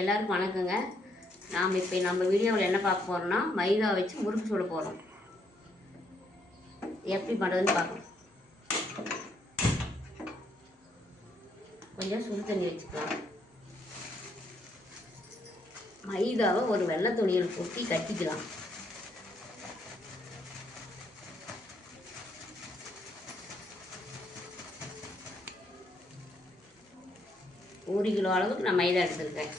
எல்லாருக்கும் வணக்கங்க. நாம் இப்போ நம்ம வீடியோவில் என்ன பார்க்க போகிறோம்னா மைதா வச்சு முறுக்கு சுட போகிறோம். எப்படி பண்ணுறதுன்னு பார்க்கணும். கொஞ்சம் சுடு தண்ணி வச்சுக்கலாம். மைதாவை ஒரு வெள்ளை துணியில் கொட்டி கட்டிக்கலாம். ஒரு கிலோ அளவுக்கு நான் மைதா எடுத்துருக்கேன்.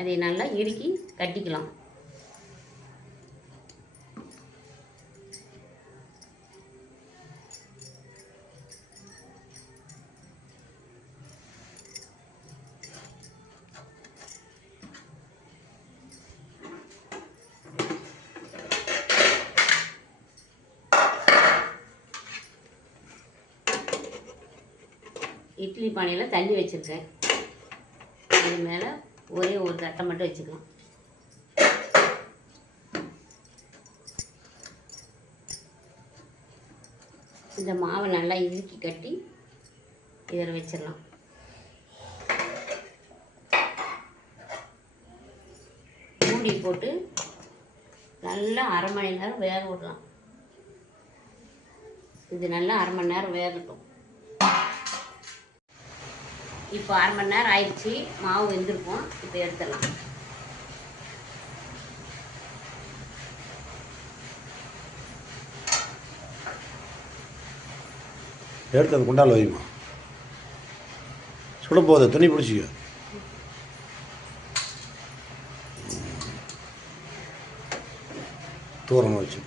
அதை நல்லா இறுக்கி கட்டிக்கலாம். இட்லி பானையில் தண்ணி வச்சுருக்கேன். அது மேலே ஒரே ஒரு தட்டை மட்டும் வச்சுக்கலாம். இந்த மாவை நல்லா இறுக்கி கட்டி இதில் வச்சிடலாம். மூடி போட்டு நல்லா அரை மணி நேரம் வேக விடலாம். இது நல்லா அரை மணி நேரம் வேகட்டும். இப்போ அரை மணி நேரம் ஆயிடுச்சு. மாவு வெந்திருக்கும். இப்போ எடுத்துடலாம். எடுத்து அந்த குண்டால் வைமா. சுட போகுது, துணி பிடிச்சிக்க. தூரமாக வச்சு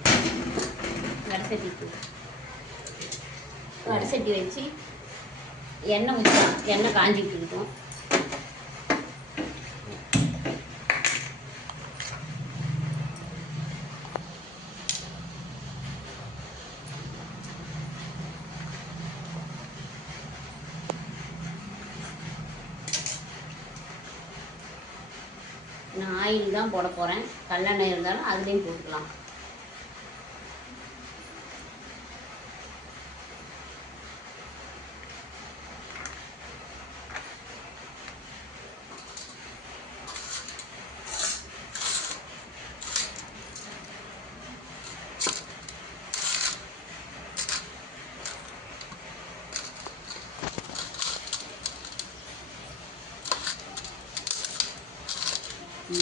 வடசட்டி வச்சு எண்ணெய் ஊற்றலாம். எண்ணெய் காஞ்சிக்கிட்டு இருக்கும். நான் ஆயில் தான் போட போகிறேன். கல்லெண்ணெய் இருந்தாலும் அதுலேயும் போட்டுக்கலாம்.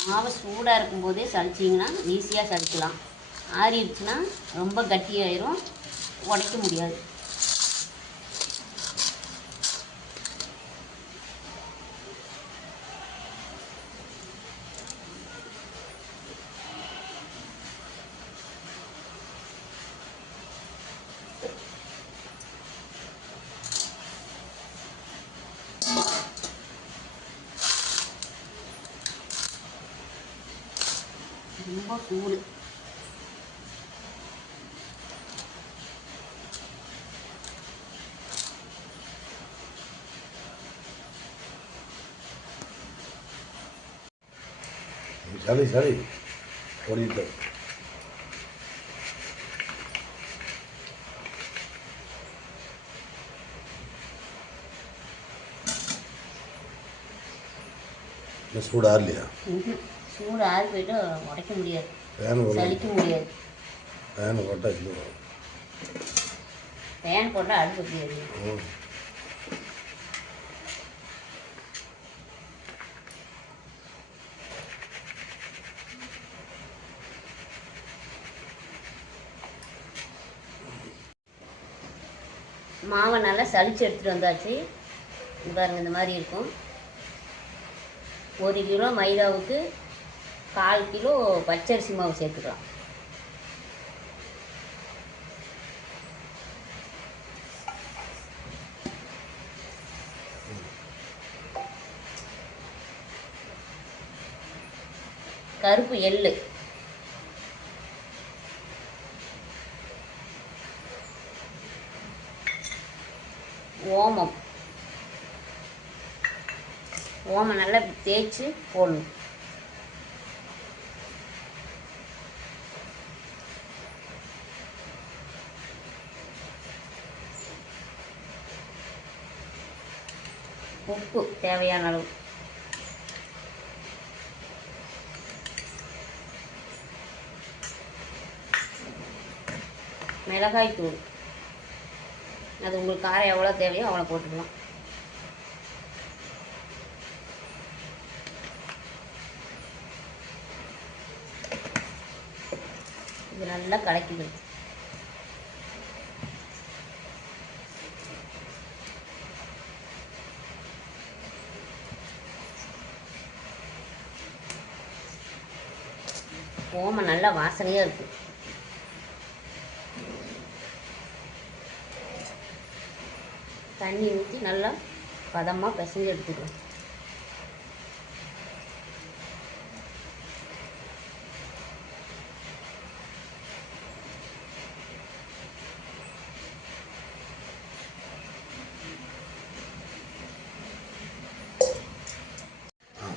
மாவை சூடாக இருக்கும்போதே சளிச்சிங்கன்னா ஈஸியாக சளிக்கலாம். ஆறிடுச்சுன்னா ரொம்ப கட்டியாயிரும், உடைக்க முடியாது. ரொம்ப சூடு. சரி சரி ஓடிட்டு சூடு ஆறலையா? சூடு ஆறி போய்ட்டு உடைக்க முடியாது, சலிக்க முடியாது. ஃபேன் போட்டால் இது ஃபேன் போட்டால் அடுப்பு முடியாது. மாவை நல்லா சளிச்சு எடுத்துகிட்டு வந்தாச்சு. பாருங்கள், இந்த மாதிரி இருக்கும். 1 கிலோ மைதாவுக்கு 1/4 கிலோ பச்சரிசி மாவு சேர்த்துக்கலாம். கருப்பு எள்ளு, ஓமம் நல்லா தேய்ச்சி போடணும். உப்பு தேவையான அளவு, மிளகாய் தூள், அது உங்களுக்கு காரம் எவ்வளோ தேவையோ அவ்வளோ போட்டுக்கலாம். இது நல்லா கலக்கிக்கணும். ஓமம் நல்லா வாசனையாக இருக்கும். தண்ணி ஊற்றி நல்லா பதமாக பிசைஞ்சு எடுத்துக்கலாம்.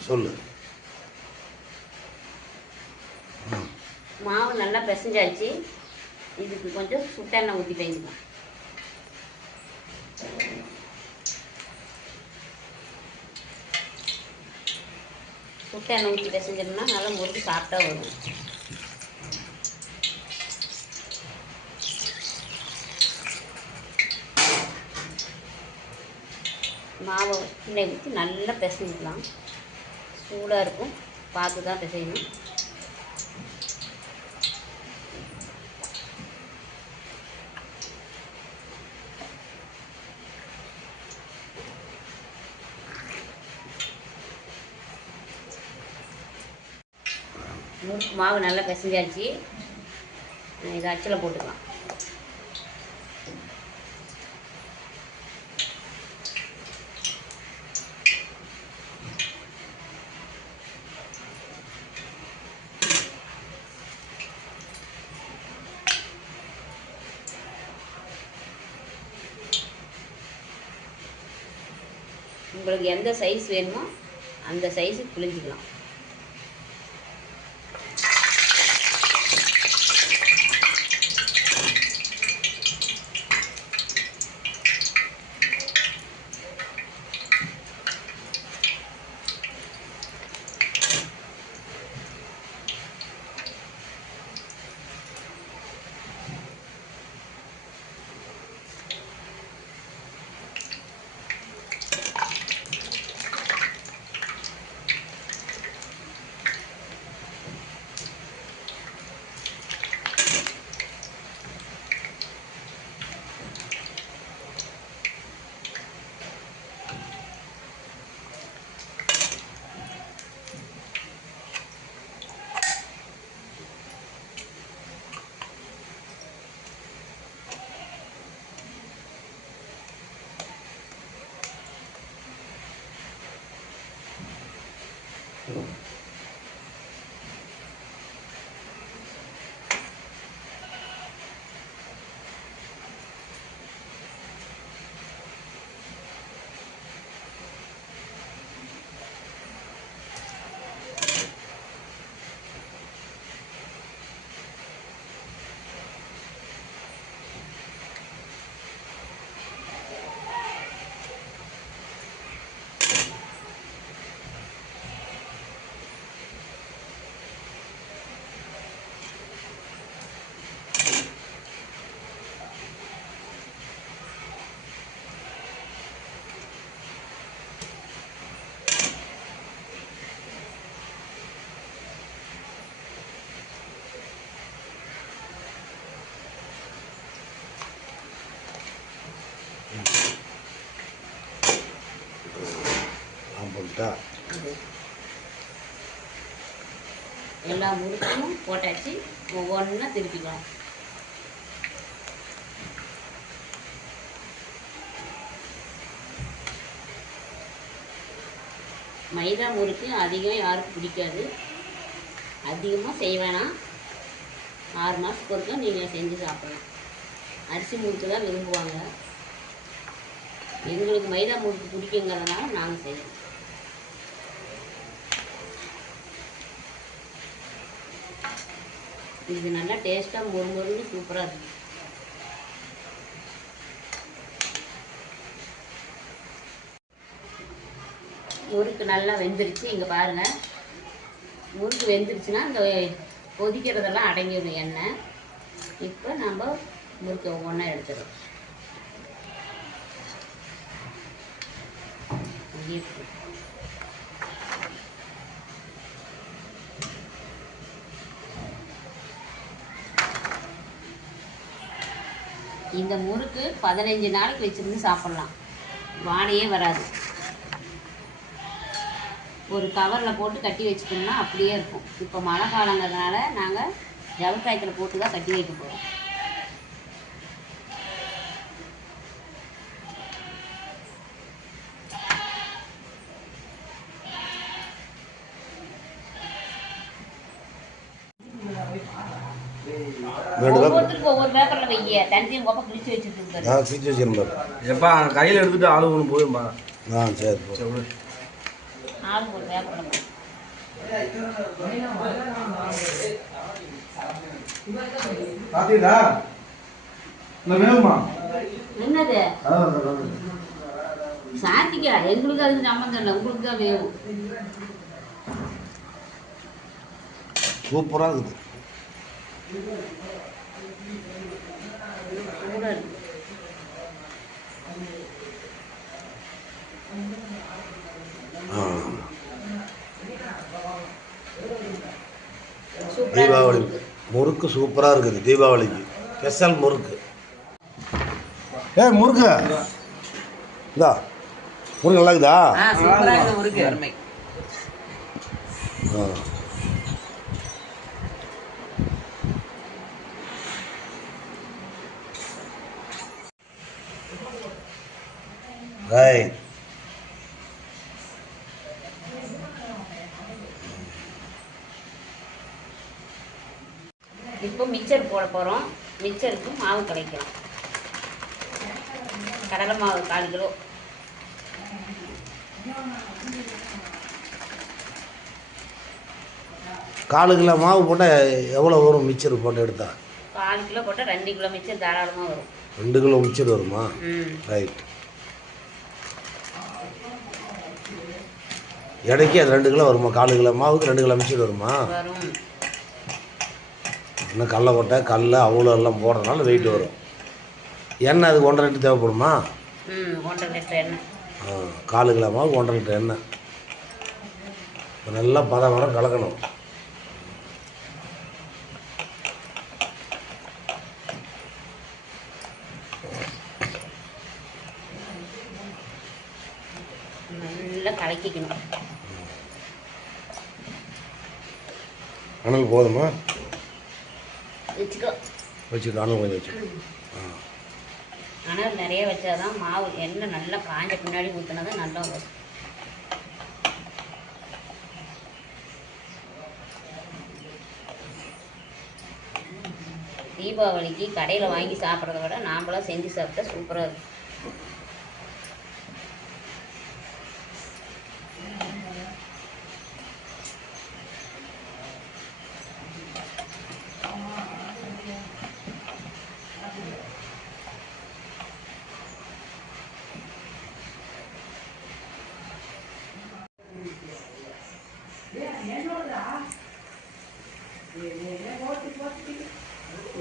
சொல்லு. மாவு நல்லா பிசைஞ்சாச்சு. இதுக்கு கொஞ்சம் சுட்டெண்ணெய் ஊற்றி வைக்கலாம். சுட்டெண்ணெய் ஊற்றி பிசைஞ்சோம்னா நல்லா முறுக்கு சாப்பிட்டா வரும். மாவை எண்ணெய் ஊற்றி நல்லா பிசைஞ்சிக்கலாம். சூடாக இருக்கும், பார்த்து தான் பிசையணும். முறுக்கு மாவு நல்லா பிசைஞ்சாச்சு. இதை அச்சில் போட்டுக்கலாம். உங்களுக்கு எந்த சைஸ் வேணுமோ அந்த சைஸுக்கு புளிஞ்சிக்கலாம். எல்லா முறுக்கும் போட்டாச்சு. ஒவ்வொன்றா திருப்பிக்கலாம். மைதா முறுக்கு அதிகம் யாருக்கும் பிடிக்காது. அதிகமாக செய்ய வேணாம். 6 மாதத்துக்கு ஒருக்கா நீங்கள் செஞ்சு சாப்பிடலாம். அரிசி முறுக்கு தான் விரும்புவாங்க. எங்களுக்கு மைதா முறுக்கு பிடிக்குங்கிறதுனால நாங்கள் செய்வோம். இது நல்லா டேஸ்ட்டாக மொறுமொறுன்னு சூப்பராக இருக்கும். முறுக்கு நல்லா வெந்துருச்சு. இங்கே பாருங்கள், முறுக்கு வெந்துருச்சுன்னா இந்த கொதிக்கிறதெல்லாம் அடங்கிடும் எண்ணெய். இப்போ நம்ம முறுக்கை ஒவ்வொன்றா எடுத்துடுறோம். இந்த முறுக்கு 15 நாளைக்கு வச்சுருந்து சாப்பிட்லாம், வாடையே வராது. ஒரு கவரில் போட்டு கட்டி வச்சுட்டோம்னா அப்படியே இருக்கும். இப்போ மழை காலங்கிறதுனால நாங்கள் ஜவக்காயத்தில் போட்டு தான் கட்டி வைக்க போகிறோம். ஒவ்வொருத்தருக்கு ஒவ்வொரு பேப்பரில் வைக்க, தனித்தையும் கோப்பை கிழிச்சு வச்சுட்டு நான் கிழிச்சு வச்சிருந்தேன். எப்பா கையில் எடுத்துட்டு ஆளு ஒன்று போதும்பா. சரி ஆளுக்கு ஒரு பேப்பரில் பார்த்தீங்களா? இல்லை வேணுமா? என்னது சாத்திக்கா? எங்களுக்கு அதுக்கு சம்மந்தம் இல்லை, உங்களுக்கு தான் வேணும். சூப்பராக இருக்குது. தீபாவளி முறுக்கு சூப்பராக இருக்குது. தீபாவளிக்கு ஸ்பெஷல் முறுக்கு. முறுக்கு இந்தா, முறுக்கு நல்லா இருக்குதா? முறுக்கு அருமை. ரைட். இப்போ மிக்சர் போட போகிறோம். மிக்சருக்கு மாவு கலைக்கலாம். கடலை மாவு 4 கிலோ. காலு கிலோ மாவு போட்டால் எவ்வளோ வரும்? மிக்சர் போட்டு எடுத்தா 4 கிலோ போட்டால் 2 கிலோ மிக்சர் தாராளமாக வரும். 2 கிலோ மிக்சர் வருமா? ரைட். எடைக்கு அது 2 கிலோ வருமா? 4 கிலோ மாவுக்கு 2 கிலோ மிக்சர் வருமா? வரும். இன்னும் கடலை கொட்டை கடலை அவ்வளோ எல்லாம் போடுறதுனால வெயிட் வரும். எண்ணெய் அதுக்கு 1.5 லிட்டர் தேவைப்படுமா? 1.5 லிட்டர் எண்ணெய். 4 கிலோ மாவு 1.5 லிட்டர் எண்ணெய். நல்லா பதம் வர கலக்கணும். நல்லா கலக்கிக்கணும். அனல் போதுமா? வச்சுக்கோ. வச்சுக்கோ, அனல் கொஞ்சம் வச்சு. அனல் நிறைய வச்சாதான் மாவு எண்ணெய் நல்லா காஞ்ச பின்னாடி ஊற்றினா தான் நல்லா வரும். தீபாவளிக்கு கடையில் வாங்கி சாப்பிட்றத விட நாம்பளாம் செஞ்சு சாப்பிட்டா சூப்பராக இருக்கும்.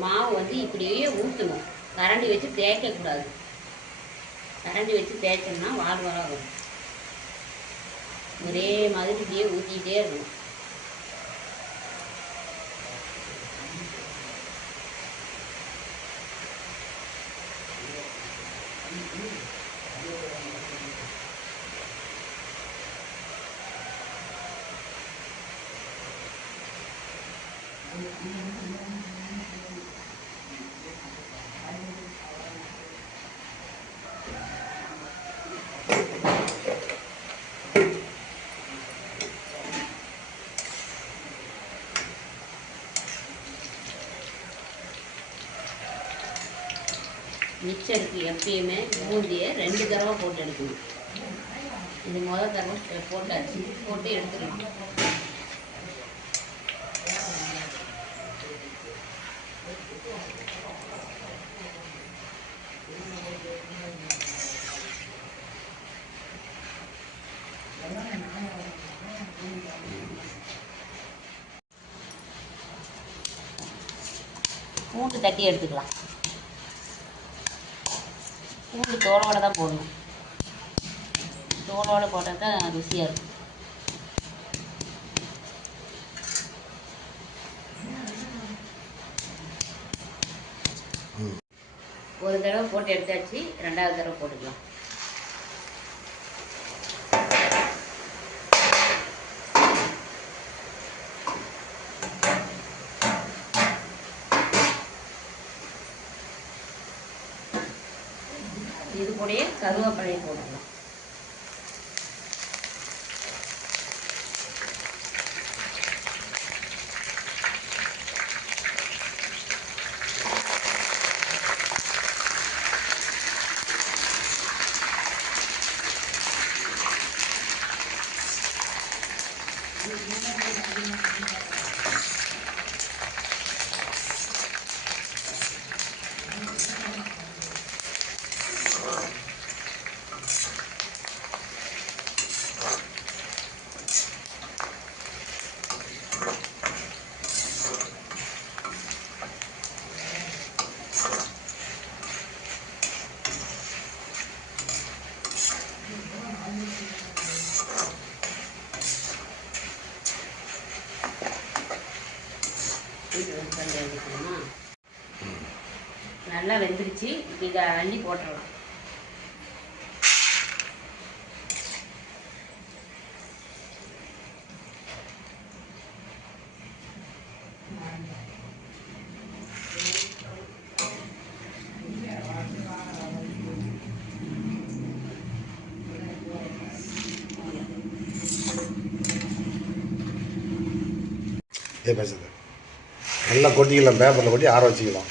மாவு வந்து இப்படியே ஊற்றணும். கரண்டி வச்சு தேய்க்கக்கூடாது. கரண்டி வச்சு தேய்ச்சோம்னா வால் வாழ வரும். ஒரே மாதிரி இப்படியே ஊற்றிக்கிட்டே இருக்கணும். மிக்சருக்கு எப்பயுமே பூந்தியை 2 தடவை போட்டு எடுக்கணும். இது முதல் தடவை போட்டாச்சு, போட்டு எடுத்துக்கலாம். பூண்டு தட்டி எடுத்துக்கலாம். பூண்டு தோலோட தான் போடணும். தோலோடு போட்டால் தான் ருசியாக இருக்கும். ஒரு தடவை போட்டு எடுத்தாச்சு, ரெண்டாவது தடவை போட்டுக்கலாம். இது கூடயே கருவேப்பிலையை போட்டுக்கலாம். நல்லா வெந்துருச்சு. இதை அள்ளி போட்டுடலாம். பேசுது நல்லா கொட்டிக்கலாம். பேப்பரில் கொட்டி ஆற வச்சுக்கலாம்.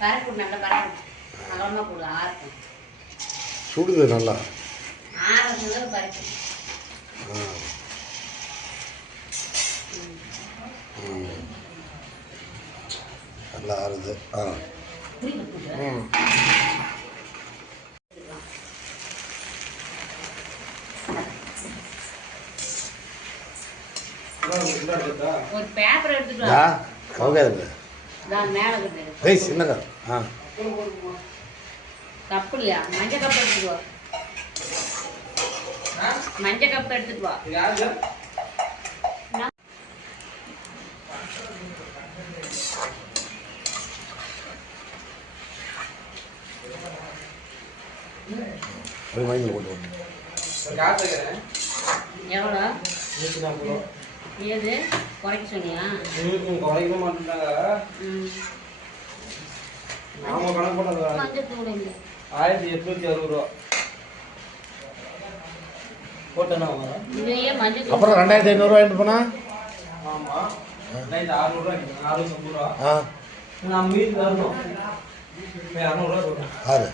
பரப்பு நல்லா பரப்பு அகலமாக போடு. ஆறுக்கும் சுடுது நல்லா. ஆறுறது பரப்பு. நல்லா ஆறுது. ஒரு பேப்பர் எடுத்துட்டு கவுகாது மேலே ஏய் சின்னதா. கப்பு இல்லையா? மஞ்சள் கப் எடுத்துட்டு வா. மஞ்சள் கப் எடுத்துட்டு வா. ஒரு மைண்டில் போட்டு எவ்வளோ? ஏது குறைக்க சொன்னியா? குறைக்க மாட்டேன்டாங்க. நாம கணக்கு போட்டது மஞ்சத்தூள் இல்லை. 1860 ரூபா போட்டேன்னா இதையே மஞ்சள். அப்புறம் 2500 வாங்கிட்டு போனா? ஆமாம் 600 650 ரூபா. நான் மீதி தரணும். 200 ரூபா சொல்றேன். ஆறு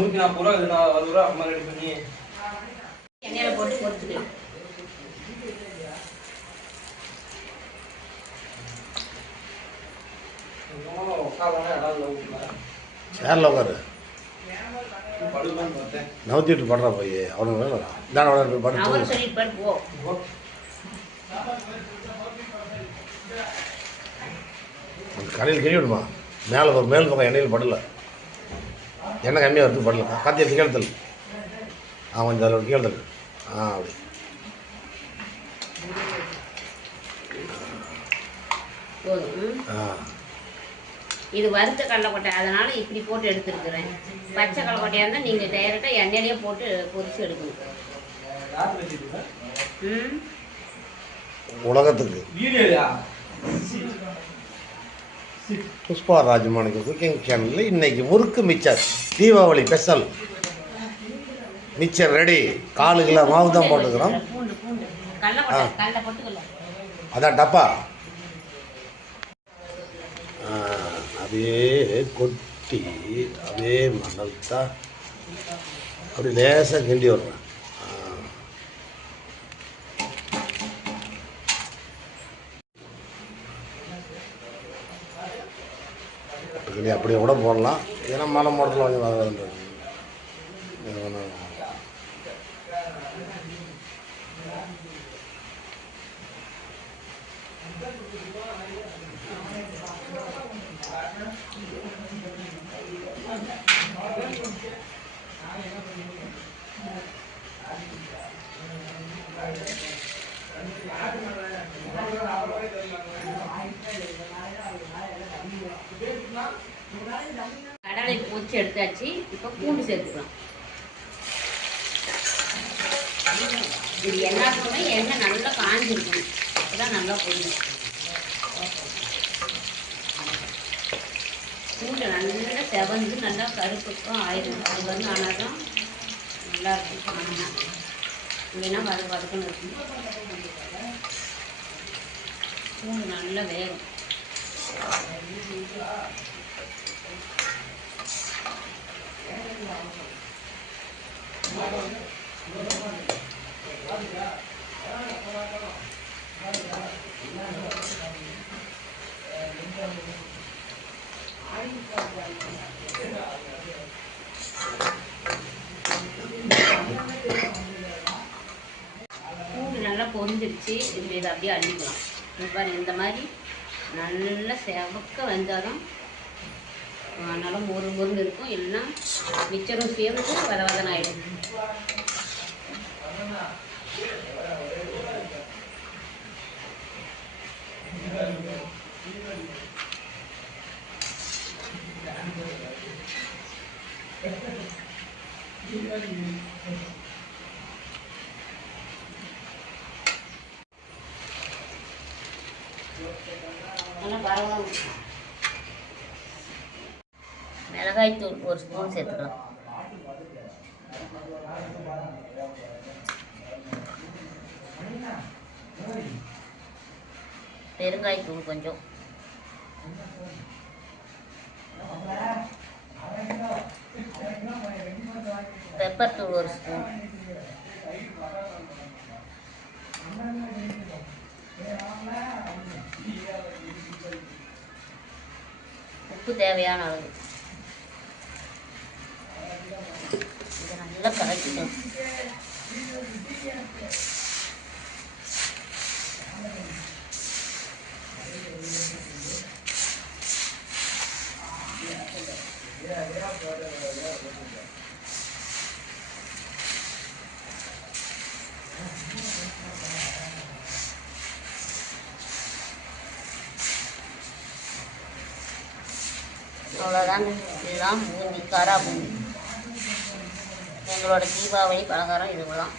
140 ரூபா. இது 60 ரூபா அம்மா ரெடி பண்ணி எண்ணெயில் போட்டு பொறுத்துக்கலாம். சேரில் உட்காரு. நவுத்திட்டு படுறா போய் அவனுக்கு வேலை தானே போய் படுத்து. அந்த கடையில் கறி விடுமா? மேலே ஒரு மேல் பக்கம் எண்ணெயில் படலை. எண்ணெய் கம்மியாக வருது படல. கத்தி எடுத்து கேள்த்தல். கொஞ்சம் அதில் கேள்த்தல். அப்படி இது வறுத்த கடலைக்கொட்டை, அதனால இப்படி போட்டு எடுத்துருக்குறேன். பச்சை கடலைக்கொட்டையாக இருந்தால் நீங்கள் டைரெக்டாக எண்ணெயிலேயே போட்டு பொரிச்சு எடுக்கணும். உலகத்துக்கு புஷ்பா ராஜமாணிக்க குக்கிங் சேனலில் இன்னைக்கு முறுக்கு mixture Deepavali special. Mixture ready. 4 kilo மாவு தான் போட்டுக்கிறோம். அதான் டப்பா. அப்படியே கொட்டி அப்படியே மணல் தான் அப்படி லேசாக கிண்டி விடுறேன். அப்படியே கூட போடலாம். ஏன்னா மலை மரத்தில் கொஞ்சம் வர கடலை பொரிச்சு எடுத்தாச்சு. இப்போ பூண்டு சேர்த்துக்கலாம். இது எல்லாத்துக்குமே எண்ணெய் நல்லா காஞ்சிருக்கணும். அப்பதான் நல்லா பொரியும். பூண்டு நல்லா செவந்து நல்லா கருப்புக்கும் ஆயிடும். அது வந்து ஆனால் தான் நல்லா இருக்கும். இல்லைன்னா வதக்குன்னு இருக்கும். பூண்டு நல்லா வேகும். பூண்டு நல்லா பொரிஞ்சிருச்சு. இதை அப்படியே அள்ளிக்கலாம். பாரு, இந்த மாதிரி நல்லா செவக்க வெந்தாலும் நல்லா முருன்னு இருக்கும். இல்லைன்னா மிச்சரும் சேர்ந்து வதவதன் ஆகிடும். நல்லா பரவாயில்ல. மிளகாய்த்தூள் 1 ஸ்பூன் சேர்த்துக்கலாம். பெருங்காயத்தூள் கொஞ்சம், பெப்பர் தூள் 1 ஸ்பூன், உப்பு தேவையான அளவு. இதை நல்லா கலக்கிக்கணும். அவ்வளோதாங்க. இதுதான் பூந்தி, காரா பூந்தி. எங்களோட தீபாவளி பலகாரம் இதுதான்.